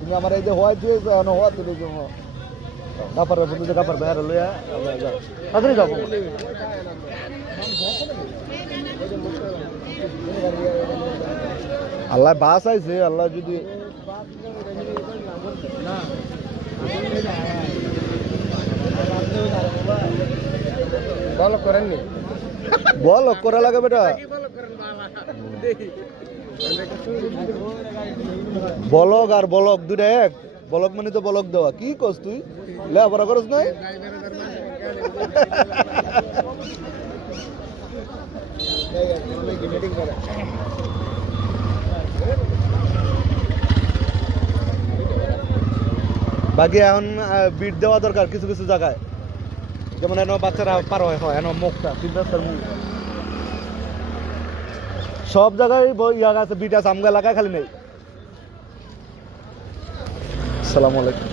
তুমি আমার এই যে হওয়া দিয়েছ এখন হওয়া দিলে যে কাপড় বন্ধু যে কাপড় বেহার লইয়া তাড়াতাড়ি যাব আল্লাহ বাস আইছে আল্লাহ যদি বল করেননি? বল করা লাগে বেটা। বলক আর বলক দুটা এক। বলক মানে তো বলক দেওয়া। কি কস তুই? লেখাপড়া করস নাই? বাকি এখন বিট দেওয়া দরকার কিছু কিছু জায়গায়। যেমন এন বাচ্চারা পার হয় এন মুখটা তিন মুখ। সব জায়গায় ব- ইয়া আছে বিট আছে আমগা এলাকায় খালি নেই সালাম আলাইকুম